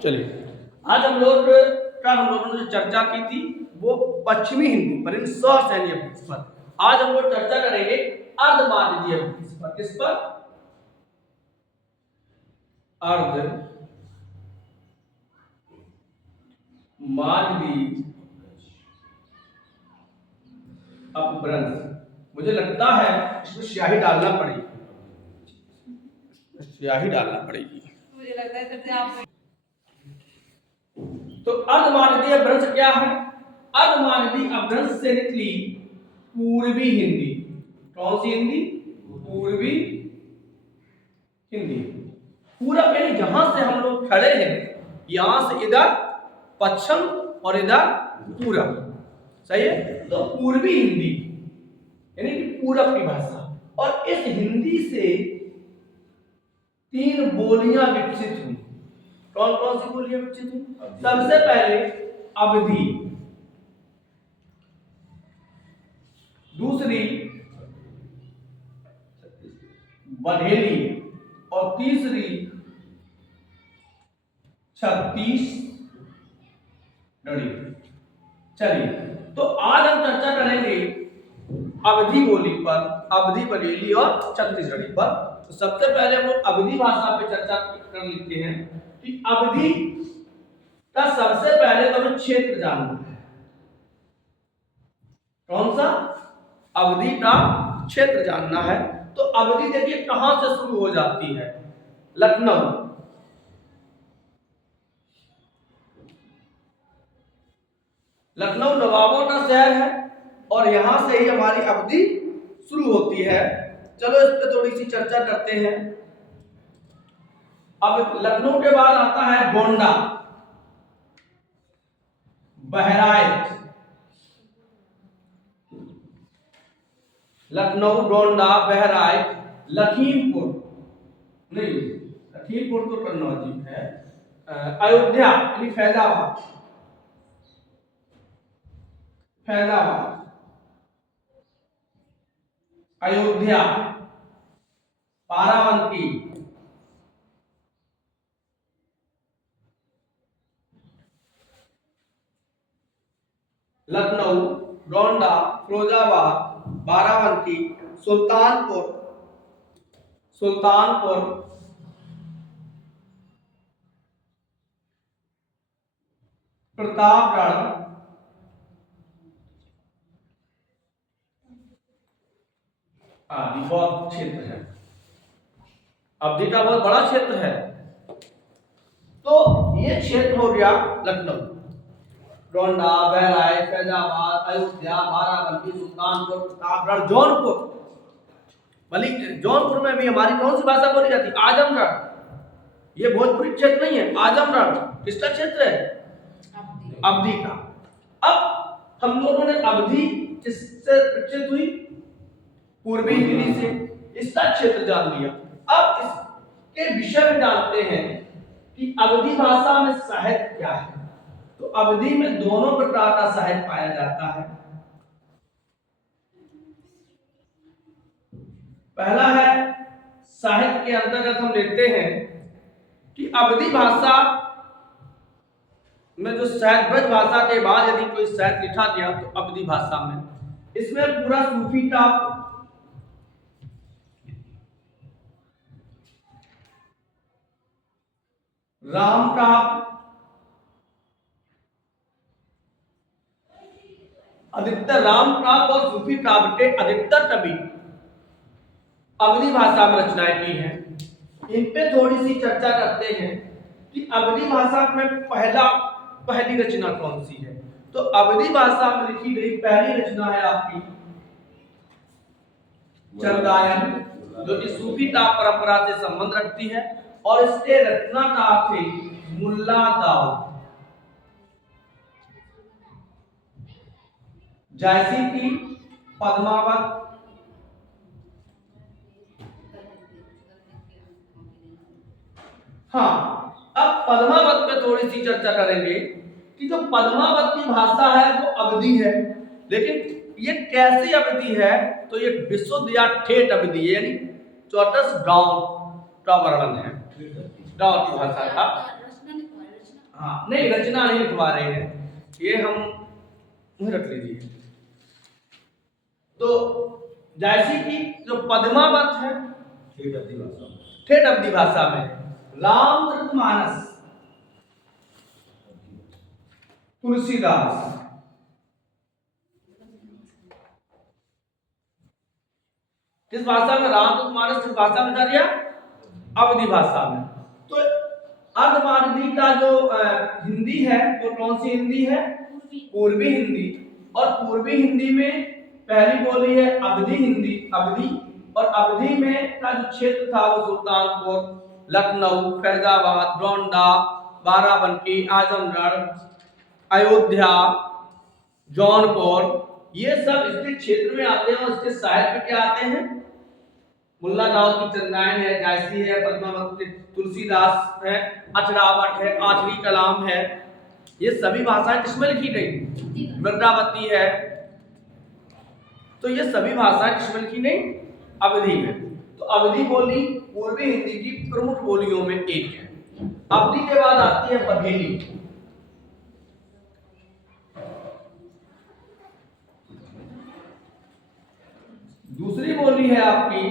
चलिए, आज हम लोगों ने जो चर्चा की थी वो पश्चिमी हिंदी पर, इन सैन्य अभ्यास पर। आज हम लोग चर्चा करेंगे अर्धमानवीय अभ्यास पर। किस पर? अर्धमानवीय अपभ्रंश। मुझे लगता है इसमें स्याही डालना पड़ेगी, स्याही डालना पड़ेगी। मुझे लगता है तो अर्धमानवीय अपभ्रंश क्या है? अर्धमानवीय अपभ्रंश से निकली पूर्वी हिंदी। कौन सी हिंदी? पूर्वी हिंदी। पूरब यानी जहां से हम लोग खड़े हैं, यहां से इधर पश्चिम और इधर पूरब। सही है? तो पूर्वी हिंदी यानी कि पूरब की भाषा। और इस हिंदी से 3 बोलियां विकसित हुई। कौन कौन सी बोलियां विकसित हुई? सबसे पहले अवधी, दूसरी बघेली और तीसरी छत्तीसगढ़ी। चलिए, तो आज हम चर्चा करेंगे अवधी बोली पर, अवधी, बघेली और छत्तीसगढ़ी पर। तो सबसे पहले हम लोग अवधी भाषा पे चर्चा कर लेते हैं कि अवधी का सबसे पहले तो हमें क्षेत्र जानना है। कौन सा? अवधी का क्षेत्र जानना है। तो अवधी देखिए कहां से शुरू हो जाती है? लखनऊ। लखनऊ नवाबों का शहर है और यहां से ही हमारी अवधी शुरू होती है। चलो इस पे थोड़ी सी चर्चा करते हैं। अब लखनऊ के बाद आता है गोंडा, बहराइच। लखनऊ, गोंडा, बहराइच, लखीमपुर, नहीं लखीमपुर तो कन्नौज है, अयोध्या यानी फैजाबाद, फैजाबाद, अयोध्या, बाराबंकी, लखनऊ, गोंडा, फिरोजाबाद, बाराबंकी, सुल्तानपुर, सुल्तानपुर, प्रतापगढ़, आदि बहुत क्षेत्र है। अवधि का बहुत बड़ा क्षेत्र है। तो ये क्षेत्र हो गया लखनऊ, गोंडा, बहराइच, फैजाबाद, अयोध्या, बाराबंकी, सुल्तानपुर, प्रतापगढ़, जौनपुर। भले जौनपुर में भी हमारी कौन सी भाषा बोली जाती है? आजमगढ़। ये भोजपुरी क्षेत्र नहीं है, आजमगढ़ किसका क्षेत्र है? अवधि का। अब हम लोगों ने अवधि किससे विकसित हुई? पूर्वी हिंदी से। इसका क्षेत्र जान लिया। अब इसके विषय में जानते हैं कि अवधि भाषा में साहित्य क्या है। तो अवधि में दोनों प्रकार का साहित्य पाया जाता है। पहला है, साहित्य के अंतर्गत हम देखते हैं कि अवधि भाषा में जो साहित्य, ब्रज भाषा के बाद यदि कोई साहित्य लिखा गया तो अवधि भाषा में, इसमें पूरा सूफी का, राम का, अधिकतर राम काव्य और सूफी काव्य के अधिकतर कवि अवधि भाषा में रचनाएं की हैं। इन पे थोड़ी सी चर्चा करते हैं कि अवधि भाषा में पहली रचना कौन सी है। तो अवधि भाषा में लिखी गई पहली रचना है आपकी चंदायन, जो कि सूफी काव्य परंपरा से संबंध रखती है। और इसके रचनाकार थे मुल्ला दाऊद। जैसी की पद्मावत, हाँ, अब पद्मावत पे थोड़ी सी चर्चा करेंगे कि जो पद्मावत की भाषा है वो अवधि है, लेकिन ये कैसी अवधि है? तो ये विशुद्ध या ठेठ अवधि है, यानी चौतस गांव का वर्णन है, गांव की भाषा का। हाँ नहीं, रचना नहीं लिखवा रहे हैं, ये हम रख लीजिए। तो जैसे कि जो पद्मावत है ठेठ अवधी भाषा में, रामचरितमानस तुलसीदास, किस भाषा में? रामचरितमानस किस भाषा में जा दिया? अवधी भाषा में। तो अर्धमागधी का जो हिंदी है वो कौन सी हिंदी है? पूर्वी हिंदी। और पूर्वी हिंदी में पहली बोली है अवधी हिंदी, अवधी। और अवधी में का जो क्षेत्र था वो सुल्तानपुर, लखनऊ, फैजाबाद, गोंडा, बाराबंकी, आजमगढ़, अयोध्या, जौनपुर, ये सब इसके क्षेत्र में आते हैं। और इसके साहित्य में क्या आते हैं? मुल्ला गांव की चंदायन है, जायसी है, पद्मावत, तुलसीदास है, अचरावट है, आचरी कलाम है। ये सभी भाषाएं किसमें लिखी गई? मृदावती है। तो ये सभी भाषाएं किसमें लिखी गई? अवधी में। तो अवधी बोली पूर्वी हिंदी की प्रमुख बोलियों में एक है। अवधी के बाद आती है बघेली। दूसरी बोली है आपकी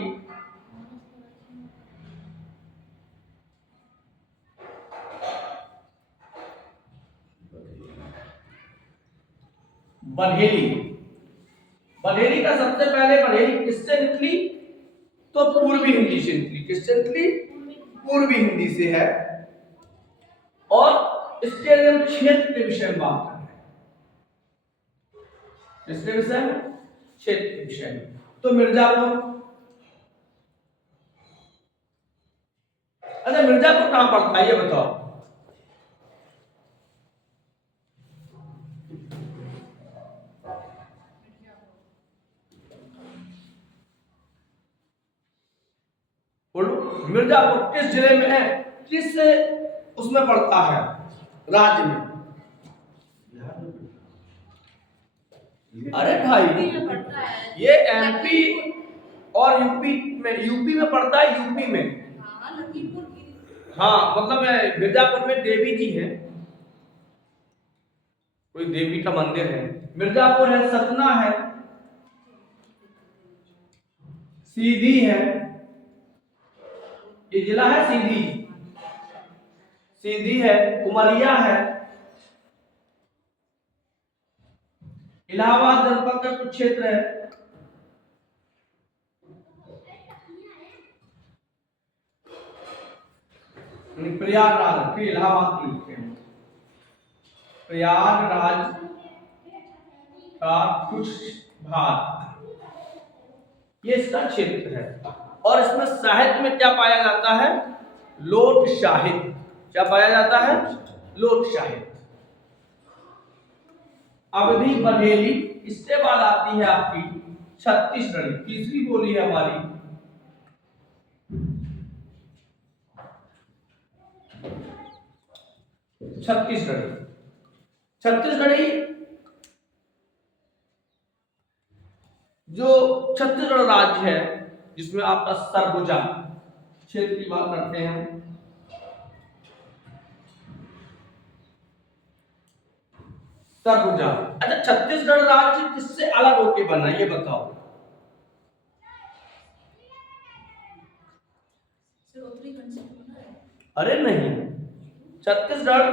बघेली। बघेली का सबसे पहले बघेली किससे निकली? तो पूर्वी हिंदी से निकली। किससे निकली? पूर्वी हिंदी से है। और इसके लिए हम क्षेत्र के विषय में बात कर रहे हैं। इसके विषय में, क्षेत्र के विषय में। तो मिर्जापुर, अच्छा मिर्जापुर कहां पड़ता है ये बताओ? मिर्जापुर किस जिले में है? किस उसमें पड़ता है? राज्य में? अरे भाई ये एमपी और यूपी में पड़ता है। यूपी में, हाँ मतलब मिर्जापुर में देवी जी है, कोई देवी का मंदिर है। मिर्जापुर है, सतना है, सीधी है, ये जिला है सीधी, सीधी है, उमरिया है, इलाहाबाद जनपद का कुछ क्षेत्र है, प्रयागराज, फिर इलाहाबाद के लिखते हैं, प्रयागराज का कुछ भाग, ये इसका क्षेत्र है। और इसमें साहित्य में क्या पाया जाता है? लोक साहित्य। क्या पाया जाता है? लोक साहित्य। अवधी, बघेली, इसके बाद आती है आपकी छत्तीसगढ़ी। तीसरी बोली है हमारी छत्तीसगढ़ी। छत्तीसगढ़ी जो छत्तीसगढ़ राज्य है जिसमें आपका सरगुजा क्षेत्र की बात करते हैं। सरगुजा, अच्छा छत्तीसगढ़ राज्य किससे अलग होकर बना ये बताओ? अरे नहीं, छत्तीसगढ़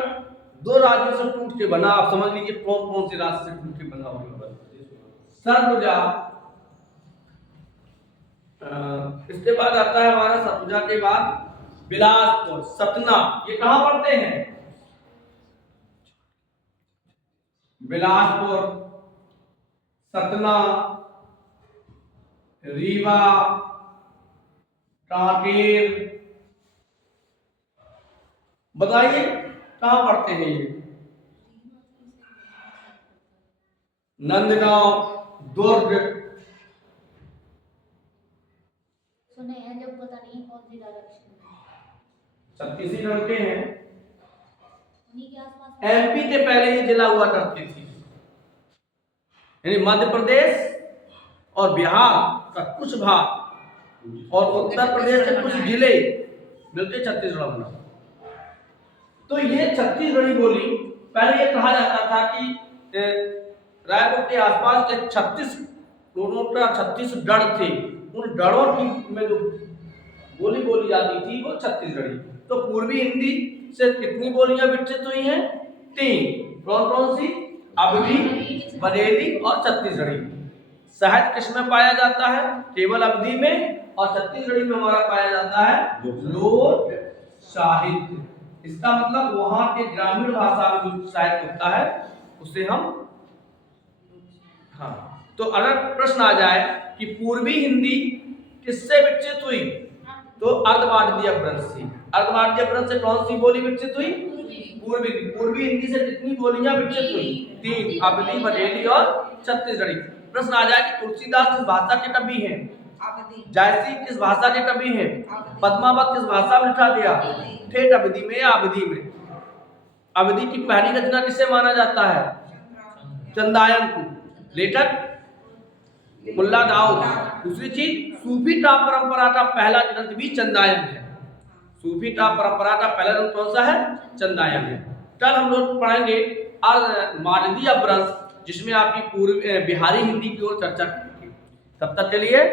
दो राज्यों से टूट के बना। आप समझ लीजिए कौन कौन से राज्य से टूट के बना होगा। सरगुजा, इसके बाद आता है हमारा सरगुजा के बाद बिलासपुर, सतना। ये कहां पड़ते हैं? बिलासपुर, सतना, रीवा, कांकेर, बताइए कहां पड़ते हैं ये? नंदगांव, दुर्ग, सुने हैं जब पता नहीं कौन सी डायरेक्शन छत्तीसगढ़ के हैं। उन्हीं के आसपास एमपी के पहले ये जिला हुआ करती थी, यानी मध्य प्रदेश और बिहार का कुछ भाग और उत्तर प्रदेश के कुछ जिले मिलकर छत्तीसगढ़ बना। तो ये छत्तीसगढ़ी बोली, पहले ये कहा जाता था कि रायपुर के आसपास के 36 डड़ थे, उन डड़ों की में जो बोली बोली जाती थी वो छत्तीसगढ़ी। तो पूर्वी हिंदी से कितनी बोलियां विकसित हुई हैं? 3। कौन कौन सी? अवधी, बरेली और छत्तीसगढ़ी। साहित्य किसमें पाया जाता है? केवल अवधी में, और छत्तीसगढ़ी में हमारा पाया जाता है लोक साहित्य। इसका मतलब वहां के ग्रामीण भाषा में जो साहित्य होता है उसे हम, हाँ। तो अगर प्रश्न आ जाए कि पूर्वी हिंदी किससे विकसित हुई, तो अर्धवार्षिक अपभ्रंश से। अर्धवार्षिक अपभ्रंश से कौन सी बोली विकसित हुई? पूर्वी हिंदी से कितनी बोलियां विकसित हुई? 3, अवधी, बरेली और छत्तीसगढ़ी। प्रश्न आ जाए कि तुलसीदास किस भाषा के कवि हैं? जायसी किस भाषा के कवि हैं? पद्मावत किस भाषा में लिखा गया? ठेठ अवधी में या अवधी में? अवधी की पहली रचना किसे माना जाता है? चंदायन को। लेखक मुल्ला दाऊद। दूसरी चीज, सूफी टाप परंपरा का पहला ग्रंथ भी चंदायन है। सूफी टाप परंपरा का पहला ग्रंथ कौन सा है? चंदायन है। कल हम लोग पढ़ेंगे मागधी अपभ्रंश, जिसमें आपकी पूर्व बिहारी हिंदी की ओर चर्चा करेंगे। तब तक के लिए